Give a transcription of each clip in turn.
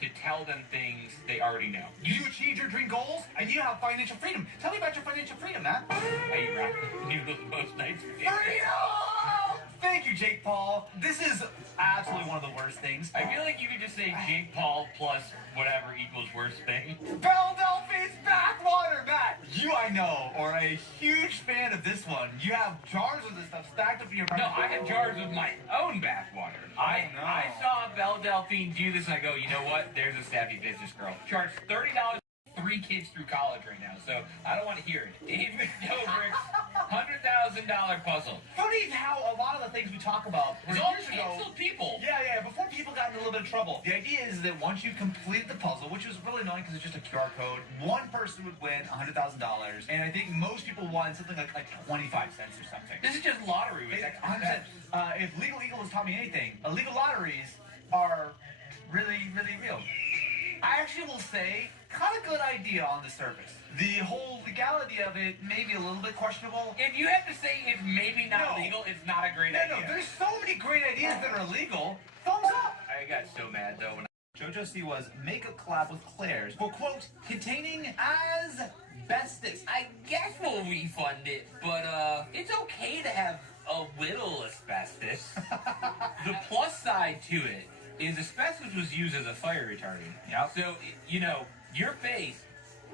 to tell them things they already know. You achieved your dream goals, and you have financial freedom. Tell me about your financial freedom, Matt. I eat ramen noodles most nights for dinner. Freedom! Thank you, Jake Paul. This is absolutely one of the worst things. I feel like you could just say Jake Paul plus whatever equals worst thing. Philadelphia's backwater, Matt. You, I know, are a huge fan of this one. You have jars of this stuff stacked up in your. No, I have jars of my own bathwater. I saw Belle Delphine do this, and I go, you know what? There's a savvy business girl. Charge $30. 3 kids through college right now, so I don't want to hear it. David Dobrik's $100,000 puzzle. Funny how a lot of the things we talk about It's all canceled people. Yeah, before people got in a little bit of trouble. The idea is that once you completed the puzzle, which was really annoying because it's just a QR code, one person would win $100,000, and I think most people won something like 25 cents or something. This is just lottery with extra 100%. If Legal Eagle has taught me anything, illegal lotteries are really, really real. I actually will say, kind of good idea on the surface. The whole legality of it may be a little bit questionable. If you have to say it's maybe not legal, it's not a great idea. No, there's so many great ideas that are illegal. Thumbs up! I got so mad, though, when JoJo C was make a collab with Claire's for, quote, containing asbestos. I guess we'll refund it, but, it's okay to have a little asbestos. The plus side to it is asbestos was used as a fire retardant. Yep. So, you know, your face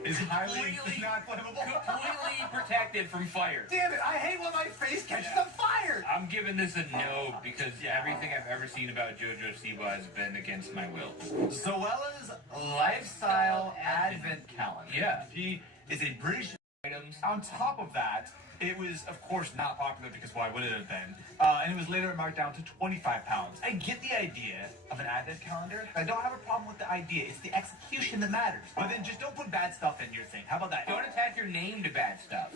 is completely not flammable. completely protected from fire. Damn it, I hate when my face catches on fire. I'm giving this a no because everything I've ever seen about JoJo Siwa has been against my will. Zoella's Lifestyle Advent Calendar. Yeah. She is a British Items. On top of that, it was, of course, not popular because why would it have been? And it was later marked down to 25 pounds. I get the idea of an advent calendar. I don't have a problem with the idea. It's the execution that matters. But then just don't put bad stuff in your thing. How about that? Don't attach your name to bad stuff.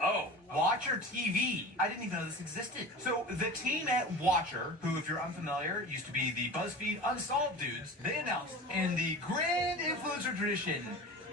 Oh. Watcher TV. I didn't even know this existed. So the team at Watcher, who, if you're unfamiliar, used to be the BuzzFeed Unsolved dudes, they announced in the grand influencer tradition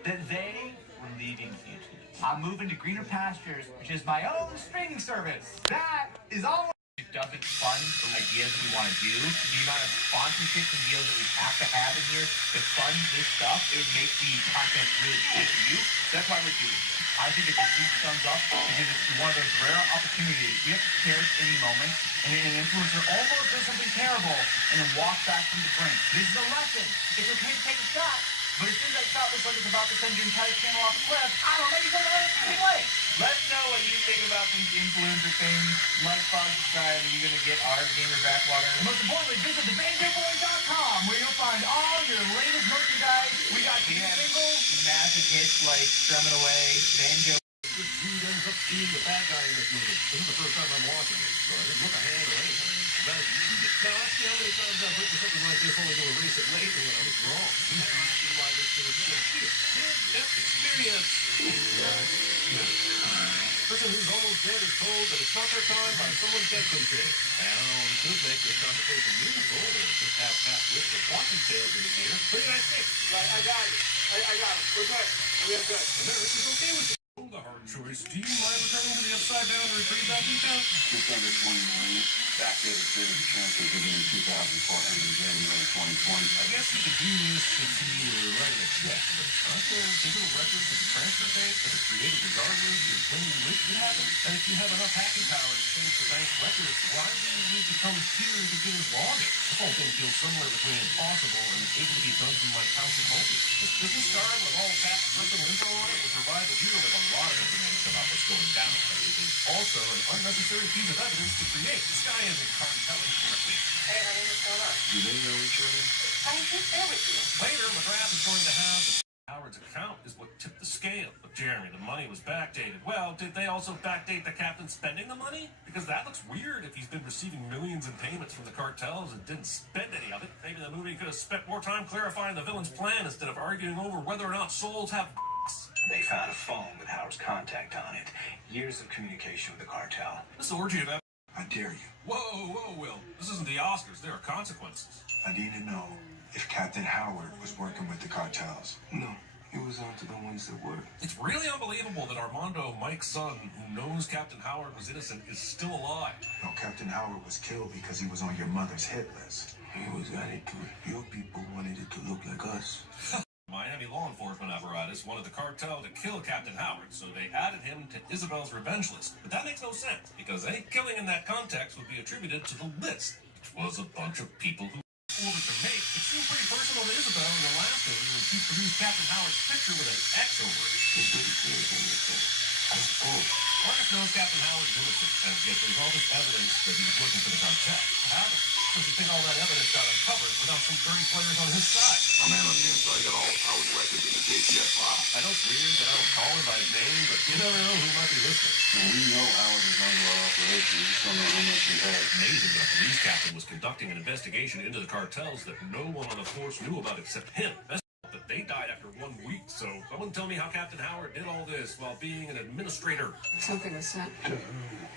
that they were leaving YouTube. I'm moving to greener pastures, which is my own streaming service. That is all. It doesn't fund the ideas that we want to do. The amount of sponsorships and deals that we have to have in here to fund this stuff, it would make the content really cool for you. That's why we're doing it. I think it's a huge thumbs up because it's one of those rare opportunities. We have to cherish any moment, and an influencer almost does something terrible and then walks back from the brink. This is a lesson. It's okay to take a shot. But as soon as that shot looks like it's about to send your entire channel off the cliff, I don't know, maybe something like that way. Let us know what you think about these influencer things. Like, follow, subscribe, and you're going to get our gamer backwater. And most importantly, visit thebanjoboy.com where you'll find all your latest merchandise. We got singles, massive hits like Strumming Away, Banjo. This dude ends up being the bad guy in this movie. This is the first time I'm watching it, so I didn't look ahead or anything. Now, ask me how many times I've written something like this only to erase it later when I was wrong. See why this thing is still here. Experience. Person who's almost dead is told that it's not their time by someone's dead content. Well, we could make this conversation meaningful or just have Pat list of watching tales in the year. What do you guys think? I got it. I got it. We're good. We're good. America is okay with it. The hard choice. Do you mind returning to the Upside Down to retrieve that detail? Just under 20 million. Backdated series transfer beginning 2004 ending January 2020. I guess you could do this if you were writing a check, but aren't there digital records of the transfer date that are created regardless of when you wish to have it? And if you have enough hacking power to change the bank's records, why do you need to come here to get his login? The whole thing feels somewhere between impossible and able to be done from my couch at home. This business card with all Pat's personal info on it will provide the viewer with a lot of information about what's going down. But it is also an unnecessary piece of evidence to create. This guy isn't cartelling for me. Hey, honey, what's going on? Do they know each other? I'm just there with you. Later, McGrath is going to have Howard's account is what tipped the scale. But Jeremy, the money was backdated. Well, did they also backdate the captain spending the money? Because that looks weird if he's been receiving millions in payments from the cartels and didn't spend any of it. Maybe the movie could have spent more time clarifying the villain's plan instead of arguing over whether or not souls have They found a phone with Howard's contact on it. Years of communication with the cartel. This orgy of I dare you. Whoa, Will. This isn't the Oscars. There are consequences. I need to know if Captain Howard was working with the cartels. No, he was on to the ones that were. It's really unbelievable that Armando, Mike's son, who knows Captain Howard was innocent, is still alive. No, Captain Howard was killed because he was on your mother's hit list. He was added to it. Your people wanted it to look like Marcus wanted the cartel to kill Captain Howard, so they added him to Isabel's revenge list. But that makes no sense, because any killing in that context would be attributed to the list, which was a bunch of people who ordered to make. It seemed pretty personal to Isabel in the last movie when she produced Captain Howard's picture with an X over it. Marcus knows Captain Howard's innocent, and yet there's all this evidence that he was working for the cartel. How the does he think all that evidence got uncovered without some dirty players on his side? A man on the inside got all Howard records in the JCS file. I know it's weird that I don't call him by his name, but you never know who might be listening. And we know Howard is under our operation. We just don't know how much he has. Amazing that the police captain was conducting an investigation into the cartels that no one on the force knew about except him. That's that they died after 1 week, so someone tell me how Captain Howard did all this while being an administrator. Something was sent.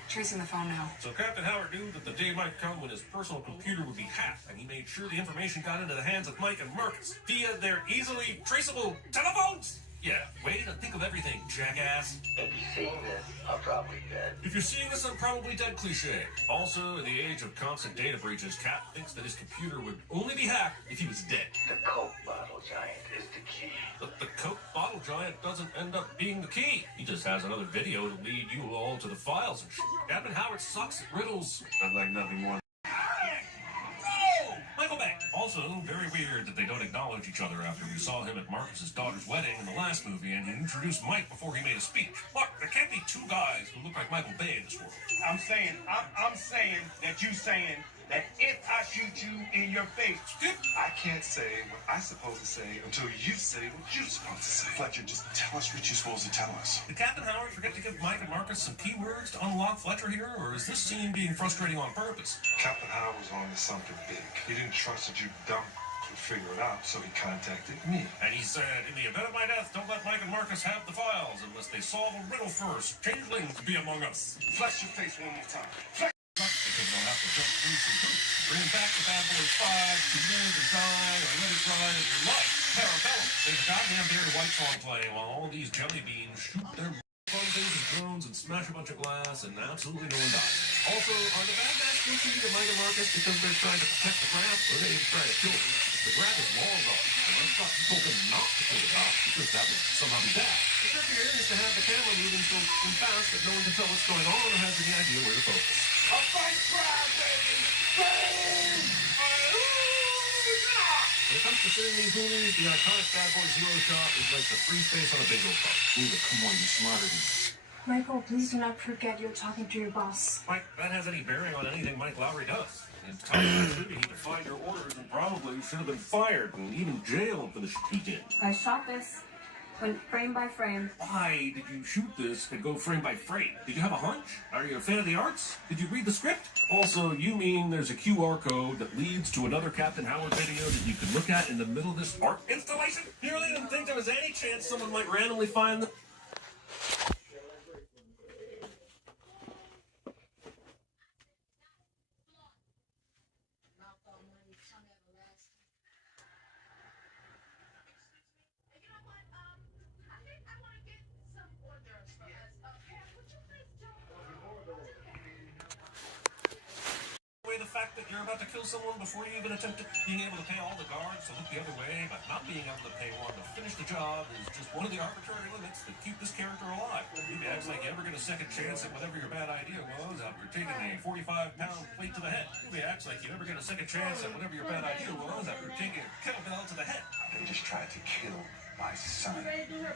Tracing the phone now. So Captain Howard knew that the day might come when his personal computer would be hacked, and he made sure the information got into the hands of Mike and Marcus via their easily traceable telephones. Yeah, way to think of everything, jackass. If you're seeing this, I'm probably dead. If you're seeing this, I'm probably dead cliche. Also, in the age of constant data breaches, Cap thinks that his computer would only be hacked if he was dead. The Coke bottle giant is the key. But the Coke bottle giant doesn't end up being the key. He just has another video to lead you all to the files and shit. Captain Howard sucks at riddles. I'd like nothing more. Michael Bay. Also, very weird that they don't acknowledge each other after we saw him at Marcus's daughter's wedding in the last movie, and he introduced Mike before he made a speech. Look, there can't be two guys who look like Michael Bay in this world. I'm saying that you saying that if I shoot you in your face, I can't say what I'm supposed to say until you say what you're supposed to say. Fletcher, just tell us what you're supposed to tell us. Did Captain Howard forget to give Mike and Marcus some keywords to unlock Fletcher here, or is this scene being frustrating on purpose? Captain Howard was on to something big. He didn't trust that you dumb could figure it out, so he contacted me. And he said, in the event of my death, don't let Mike and Marcus have the files unless they solve a riddle first. Changelings be among us. Flex your face one more time. Because they'll have to jump through some hoops. Bring back the Bad Boys 5, to live or die, or let it ride as your life. Parabellum. There's a goddamn Barry White song playing while all these jelly beans shoot their fun things and drones and smash a bunch of glass, and absolutely no one dies. Also, are the bad guys pushing to Mike and Marcus because they're trying to protect the graph, or are they trying to kill them? The graph is long gone, and let's not told them not to kill the cops because that would somehow be bad. The trick here is to have the camera moving so fast that no one can tell what's going on or has any idea where to focus. a fight crowd, baby! Boom! When it comes to seeing these movies, the iconic Bad Boys Hero shot is like the free space on a bingo card. Come on, you're smarter than this. Michael, please do not forget you're talking to your boss. Mike, that has any bearing on anything Mike Lowry does. In time of the movie, he defied your orders and probably should have been fired and even jailed for the shit he did. I shot this. Went frame by frame. Why did you shoot this and go frame by frame? Did you have a hunch? Are you a fan of the arts? Did you read the script? Also, you mean there's a QR code that leads to another Captain Howard video that you can look at in the middle of this art installation? You really didn't think there was any chance someone might randomly find the... The fact that you're about to kill someone before you even attempted being able to pay all the guards to look the other way, but not being able to pay one to finish the job is just one of the arbitrary limits that keep this character alive. Maybe acts like you ever get a second chance at whatever your bad idea was after taking a 45-pound weight to the head. Maybe acts like you ever get a second chance at whatever your bad idea was after taking a kettlebell to the head. They just tried to kill my son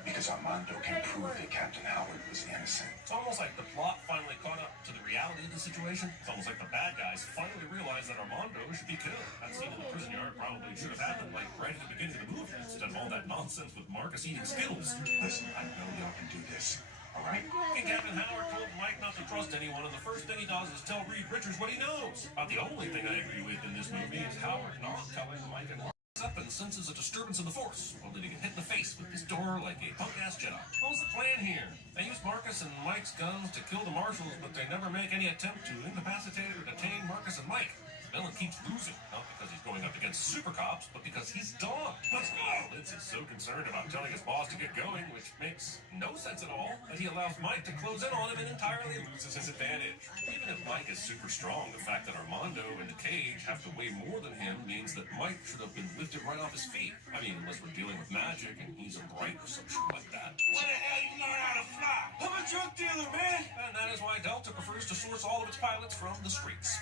because Armando can prove that Captain Howard was innocent. It's almost like the plot finally caught up to the reality of the situation. It's almost like the bad guys finally realized that Armando should be killed. That scene in the prison yard probably should have happened like right at the beginning of the movie instead of all that nonsense with Marcus eating Skittles. Listen, I know y'all can do this, all right? And Captain Howard told Mike not to trust anyone, and the first thing he does is tell Reed Richards what he knows. About the only thing I agree with in this movie is Howard not telling Mike and Marcus up and senses a disturbance in the force. Well, did he get hit in the face with this door like a punk-ass Jedi? What was the plan here? They use Marcus and Mike's guns to kill the marshals, but they never make any attempt to incapacitate or detain Marcus and Mike. The villain keeps losing, not because he's going up against super cops, but because he's dumb. Let's go! It's as so concerned about telling his boss to get going, which makes no sense at all, that he allows Mike to close in on him and entirely loses his advantage. Even if Mike is super strong, the fact that Armando and the cage have to weigh more than him means that Mike should have been lifted right off his feet. I mean, unless we're dealing with magic and he's a bright or some shit like that. Where the hell you learn how to fly? I'm a drug dealer, man. And that is why Delta prefers to source all of its pilots from the streets.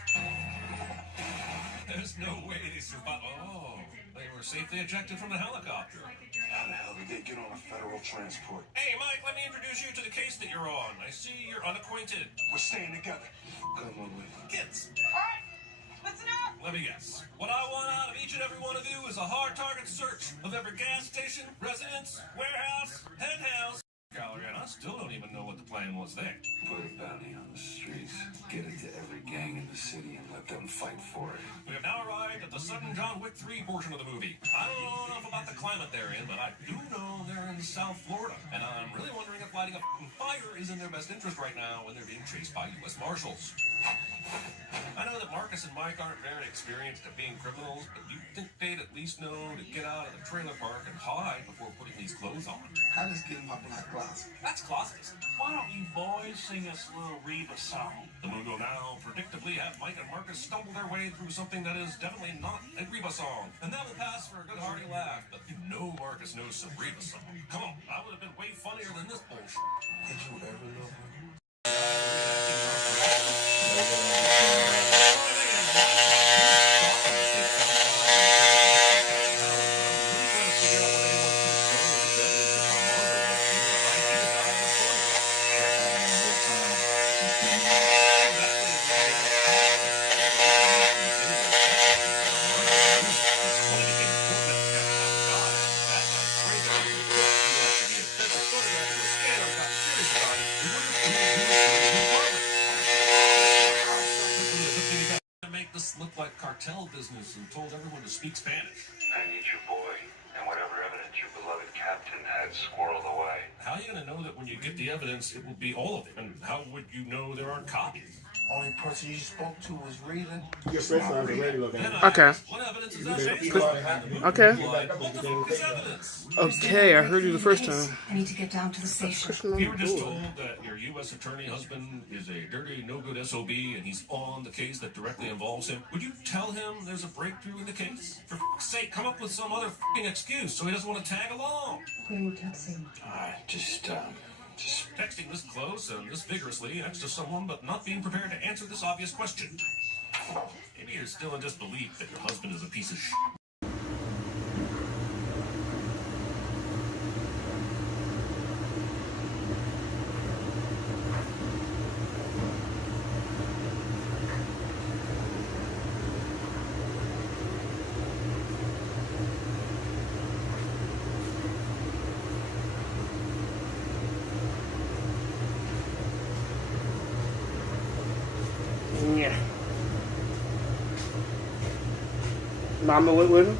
There's no way they survived. Oh, they were safely ejected from the helicopter. How the hell did they get on a federal transport? Hey, Mike, let me introduce you to the case that you're on. I see you're unacquainted. We're staying together. Come on with me. Kids, Alright, listen up! let me guess. What I want out of each and every one of you is a hard target search of every gas station, residence, warehouse, hen house, gallery, and I still don't even know what the plan was there. Put a bounty on the streets, get it to every gang in the city, and let them fight for it. We have now arrived at the sudden John Wick 3 portion of the movie. I don't know enough about the climate they're in, but I do know they're in South Florida. And I'm really wondering if lighting a fire is in their best interest right now when they're being chased by U.S. Marshals. I know that Marcus and Mike aren't very experienced at being criminals, but you'd think they'd at least know to get out of the trailer park and hide before putting these clothes on. How does get my black closet? That's closetism. Why don't you boys sing us a little Reba song? The moon will now predictably have Mike and Marcus stumble their way through something that is definitely not a Reba song. And that will pass for a good hearty laugh, but you know Marcus knows some Reba song. Come on, I would have been way funnier than this bullshit. Did you ever love her? Looked like cartel business and told everyone to speak Spanish. I need your boy, and whatever evidence your beloved captain had squirreled away. How are you going to know that when you get the evidence, it will be all of it? And how would you know there aren't copies? Only person you spoke to was Rita. Your friend sounds a radio guy. Okay. What evidence is that? Okay. What the fuck is evidence? Okay, I heard you the first time. I need to get down to the station. Pushing on You the were just door. told that your U.S. attorney husband is a dirty, no-good SOB and he's on the case that directly involves him. Would you tell him there's a breakthrough in the case? For f***'s sake, come up with some other f***ing excuse so he doesn't want to tag along. When we're texting. Just Texting this close and this vigorously next to someone but not being prepared to answer this obvious question. Maybe you're still in disbelief that your husband is a piece of shit. Yeah. Mama went with him?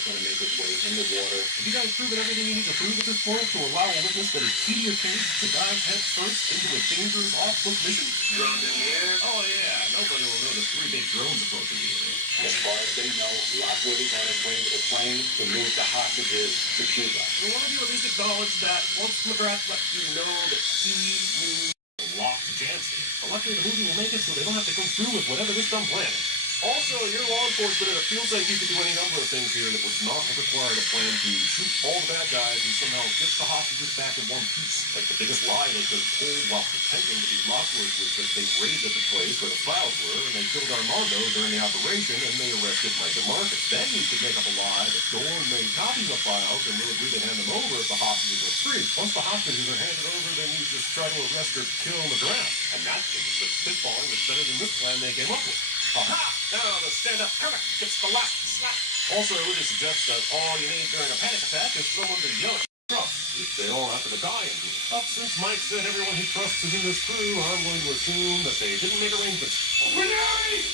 is going to make its way in the water. Have you guys proven everything you need to prove at this point to allow a witness that is key to your case to dive head first into a dangerous off-book mission? Drone in the air. Oh yeah, nobody will know the 3 big drones approaching the area. As far as they know, Lockwood is on his way to the plane to move the hostages to Cuba. So one of you at least acknowledge that once McGrath let you know that he knew locked Jansen. But luckily the movie will make it so they don't have to go through with whatever this dumb plan is. Also, you're law enforcement, and it feels like you could do any number of things here that would not have required a plan to shoot all the bad guys and somehow get the hostages back in one piece. Like the biggest lie they could have told while pretending to be Lockwood was that they raided the place where the files were, and they killed Armando during the operation, and they arrested Mike and Marcus. Then you could make up a lie that Dorn made copies of files and will agree to hand them over if the hostages are free. Once the hostages are handed over, then you just try to arrest or kill McGrath. And that's the spitballing is better than this plan they came up with. Aha! Now the stand-up comic gets the last slap. Also, it suggests that all you need during a panic attack is someone to yell at trust if they all happen to die in here. But since Mike said everyone he trusts is in this crew, I'm going to assume that they didn't make arrangements.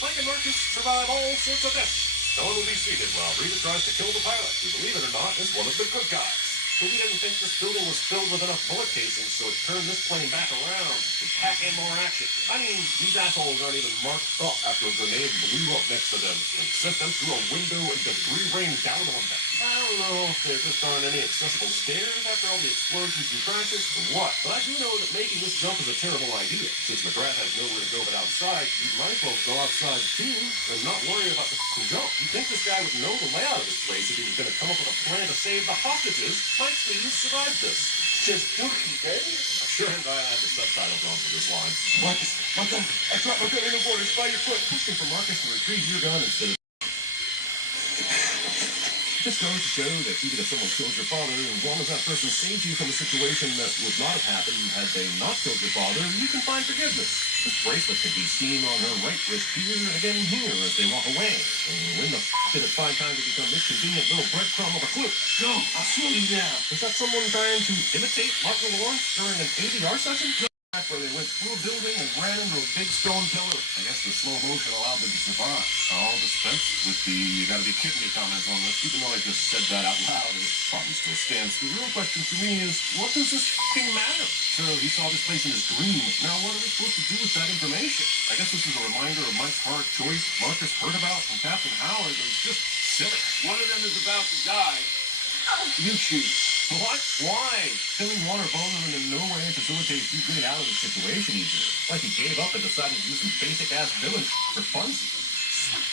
Mike and Marcus survive all sorts of deaths. No one will be seated while Rita tries to kill the pilot, who, believe it or not, is one of the good guys. Movie didn't think this building was filled with enough bullet casings, so it turned this plane back around to pack in more action. I mean, these assholes aren't even marked up after a grenade blew up next to them and sent them through a window and debris rained down on them. I don't know if there just aren't any accessible stairs after all the explosions and crashes or what, but I do know that making this jump is a terrible idea. Since McGrath has nowhere to go but outside, you might as well go outside too and not worry about the jump. You'd think this guy would know the layout of this place if he was going to come up with a plan to save the hostages. Mike, please survive this. Just dookie, baby. I'm sure I had the subtitles on for this line. Marcus, my gun. I dropped my gun in the water. It's by your foot. Pushing for Marcus to retrieve your gun instead of... This goes to show that even if someone kills your father, as long as that person saves you from a situation that would not have happened had they not killed your father, you can find forgiveness. This bracelet can be seen on her right wrist here and again here as they walk away. And when the did it find time to become this convenient little breadcrumb of a clue? Go, I'll slow you down. Is that someone trying to imitate Martin Lawrence during an ADR session? Where they went through a building and ran into a big stone pillar. I guess the slow motion allowed them to survive. I'll dispense with the you gotta be kidding me comments on this, even though I just said that out loud and it probably still stands. The real question for me is, what does this f***ing matter? So he saw this place in his dream. Now what are we supposed to do with that information? I guess this is a reminder of Mike's hard choice Marcus heard about from Captain Howard. It was just silly. One of them is about to die. You choose. What? Why? Killing one or both of them in no way facilitates you getting out of the situation easier. Like he gave up and decided to do some basic-ass villain for funsies.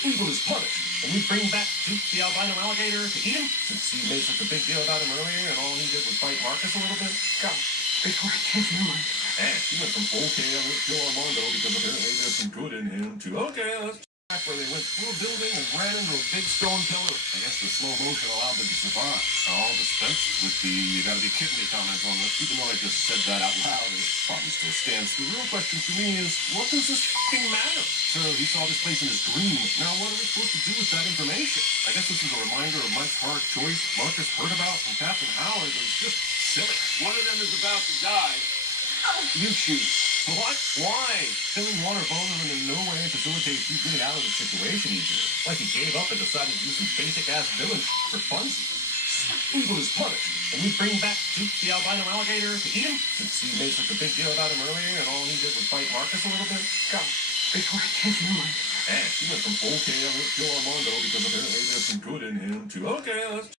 Evil is punished, and we bring back Duke the albino alligator to eat him, since he made such a big deal about him earlier, and all he did was fight Marcus a little bit. Come, before I change my mind. And he went from okay, I won't kill Armando because apparently there's some good in him, to okay, let's where they went through a building and ran into a big stone pillar. I guess the slow motion allowed them to survive. I'll dispense with the you gotta be kidding me comments on this, even though I just said that out loud and it probably still stands. The real question for me is, what does this f***ing matter? So he saw this place in his dream. Now what are we supposed to do with that information? I guess this is a reminder of Mike's hard choice Marcus heard about from Captain Howard. It was just silly. One of them is about to die. You choose. What? Why? Killing one or both of them in no way facilitates you getting out of the situation easier. Like he gave up and decided to do some basic-ass villain for funsies. Evil is punished, and we bring back Duke the albino alligator to eat him, since he made such a big deal about him earlier, and all he did was fight Marcus a little bit. Come, before I change my mind. And he went from okay, I won't kill Armando because apparently there's some good in him, to okay, let's...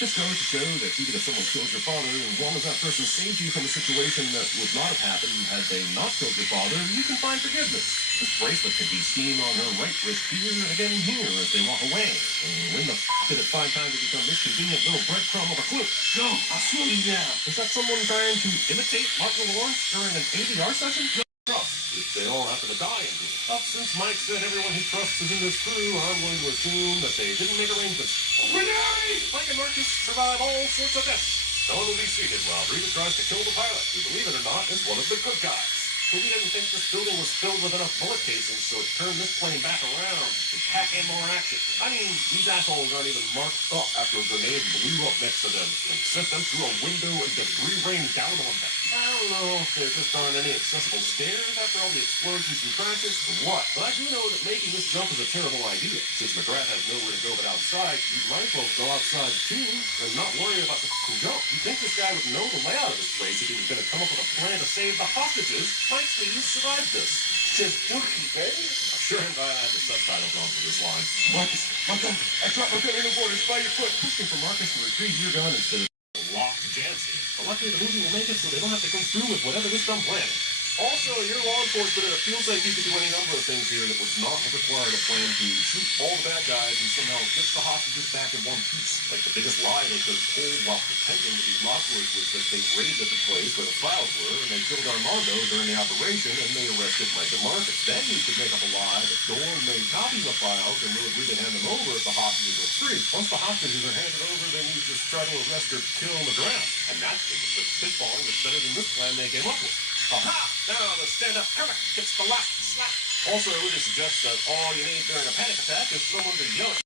This goes to show that even if someone kills your father, as long as that person saves you from a situation that would not have happened had they not killed your father, you can find forgiveness. This bracelet can be seen on her right wrist here and again here as they walk away. And when the did it find time to become this convenient little breadcrumb of a clue? Go, I'll slow you down. Is that someone trying to imitate Martin Lawrence during an ADR session? Trust if they all happen to die in here. But since Mike said everyone he trusts is in this crew, I'm going to assume that they didn't make arrangements. Mike and Marcus survive all sorts of deaths. No one will be seated while Rita tries to kill the pilot, who, believe it or not, is one of the good guys. Movie didn't think this building was filled with enough bullet casings, so it turned this plane back around to pack in more action. I mean, these assholes aren't even marked up after a grenade blew up next to them and sent them through a window and debris rained down on them. I don't know if there just aren't any accessible stairs after all the explosions and crashes or what, but I do know that making this jump is a terrible idea. Since McGrath has nowhere to go but outside, you might as well go outside too and not worry about the jump. You'd think this guy would know the layout of this place if he was going to come up with a plan to save the hostages. Mike Stevens survived this. Just dookie, baby. I'm sure I'm glad I had the subtitles on for this line. Marcus, my gun. I dropped my gun in the water. It's by your foot. Pushing for Marcus to retrieve your gun instead of locked Jancy. But luckily the movie will make it so they don't have to go through with whatever this dumb plan is. Also, you're law enforcement, and it feels like you could do any number of things here that would not have required a plan to shoot all the bad guys and somehow get the hostages back in one piece. Like the biggest lie they could have told while pretending to be Lockwood was that they raided the place where the files were, and they killed Armando during the operation, and they arrested Mike and Marcus. Then you could make up a lie that Dorn made copies of files and will agree to hand them over if the hostages are free. Once the hostages are handed over, then you just try to arrest or kill McGrath. And that's the spitballing that's better than this plan they came up with. Aha! Now the stand-up comic gets the last slap. Also, I would suggest that all you need during a panic attack is someone to yell at.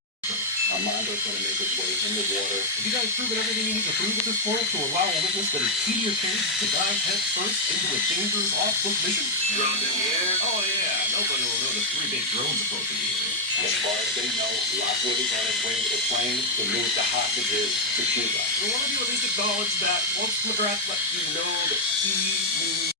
Armando's gonna make his way in the water. Have you guys proven everything you need to prove at this point to allow a witness that is key to your case to dive head first into a dangerous off-book mission? Drones in the air. Oh yeah, nobody will know the 3 big drones approaching the area. As far as they know, Lockwood is on his way to the plane to move the hostages to Cuba. So one of you at least acknowledge that once McGrath let you know that he knew